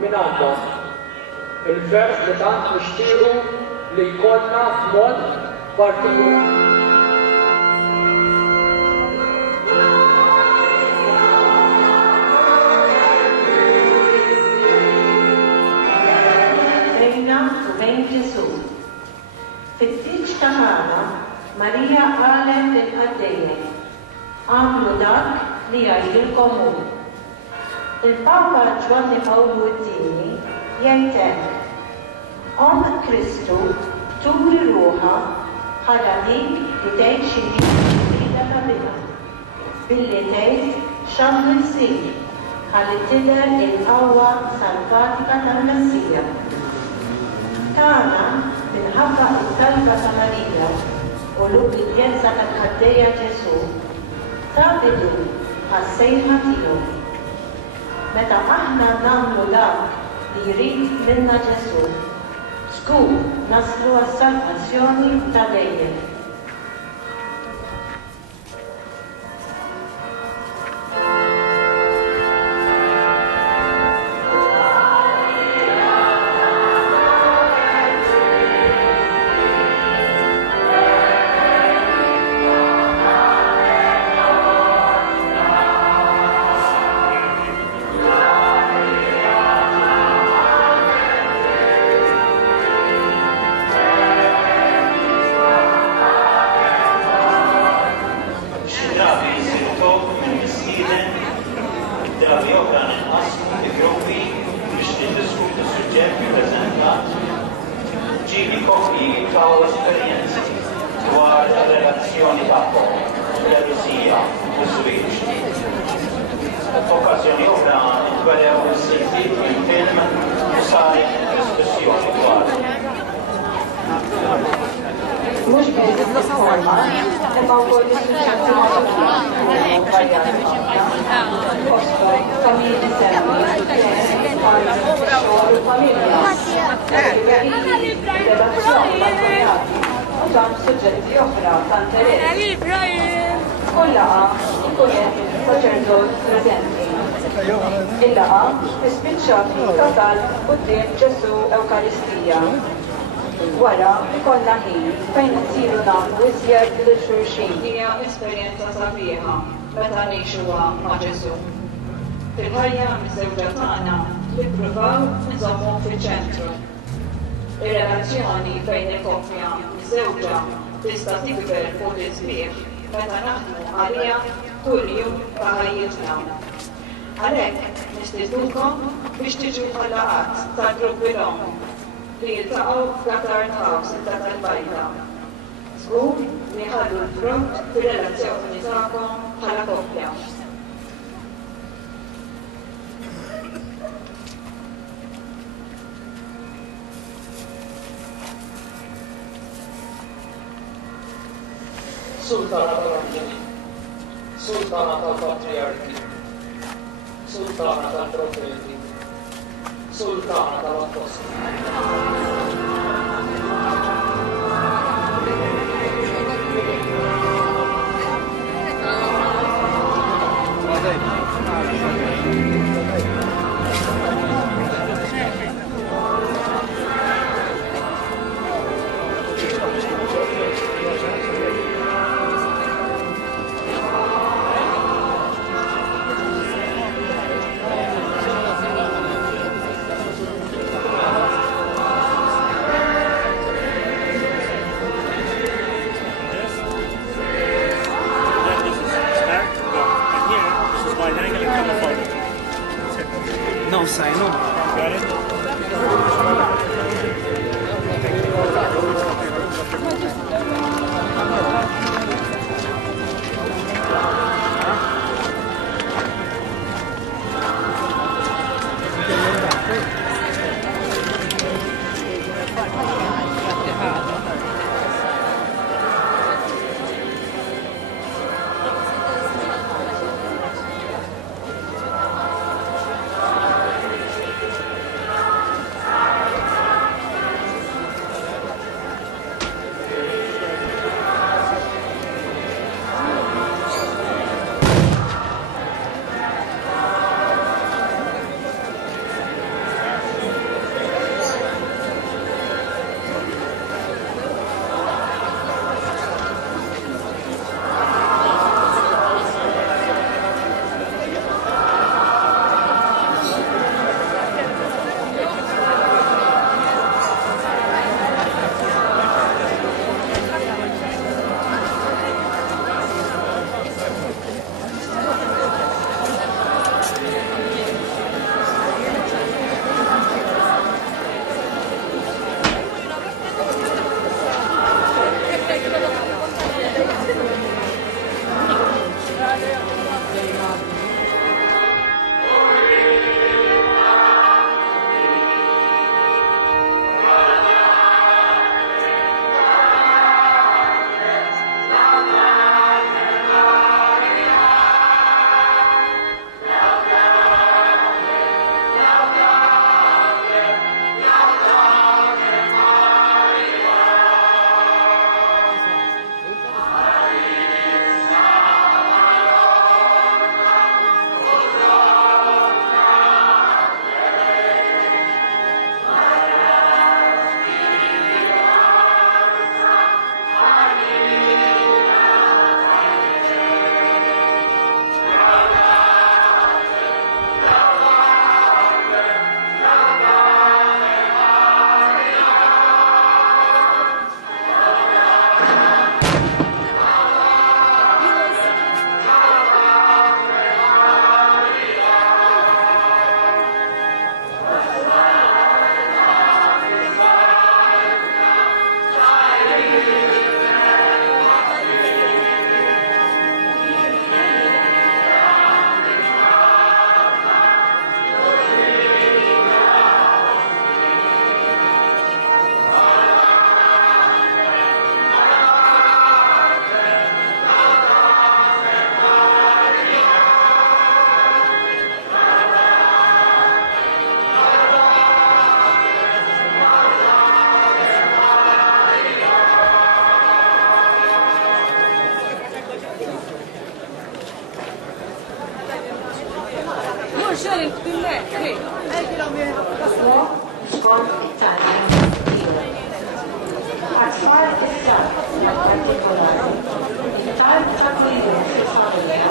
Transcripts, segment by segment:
Min għandhom il-vers li tant nixtiequ li jkollna f'mod partikolari. Bejn Ġesu. Fit-tiġ ta' Ħana, Marija qalet lil-ħaddejjem, għamlu dak li jgħidilkom hu. Il-Papa Ġwanni Pawlu II jgħid hekk: Kristu turi ruħha bħala dik li tgħid xi ġdida ta' biha, billi tgħid x'għandu jsir ħalli tidher il-qawwa salvatika tal-Messija. Tagħna minħabba t-talba ta' Marija u l-ubbidjenza tal-ħaddejja Ġesu ta' bidu għas-sejħa tiegħu. Meta aħna nagħmlu dak li jrid minna Ġesu, żgur naslu għas-salvazzjoni ta' dejjem. F'okkażjoni oħra ntwerew is-siltiet fil-film u saret diskussjoni dwar. Mhux biss is-forma, imma wkoll familji semmi, xogħol u familja. U dawn suġġetti oħra ta' interess. Kull laqgħa ikun hemm saċerdot preżenti. Il-laqgħa tispiċċa f'ta talb quddiem Ġesu Ewkaristija. Wara ikollna ħin fejn insiru nafu iżjed lil xulxin. Hija esperjenza sabiħa meta ngħixuha ma' Ġesu. Fil-ħajja miż-żewġa tagħna nippruvaw nżommu fiċ-ċentru. Ir-relazzjoni bejn il-koppja miż-żewġa tista' tikber fuq l-isbieħ meta naħdmu għalija kuljum ta' ħajjitna. Għalhekk nistidnukom biex tiġu l-laqgħat tal-gruppi l-om li jiltaqgħu f'Gatard House ta' tal-Bajta. Żgur li ħallu l-frott fir-relazzjoni tagħkom bħala koppja. Sultana tal-Anġeli, Sultana tal-Patriarki, Sultana tal-Profeti, Sultana tal-Apostoli. No sign, no. Got it? jaqsmu skont it-talja tiegħu. Għatfall is-sar partikolari, it-talb ta' kuljum fil-familja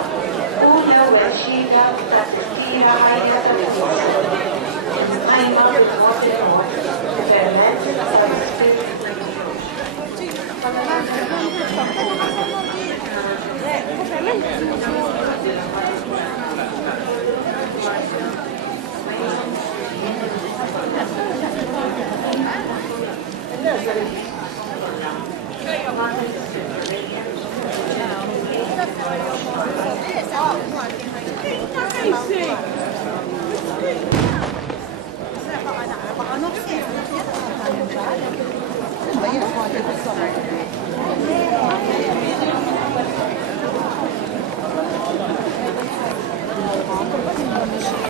u l-ewwel xhieda ta' tifkira ħajja ta' tifsir. Ħajma bil-mod il-mod permezz tal-ispirtu. Sì.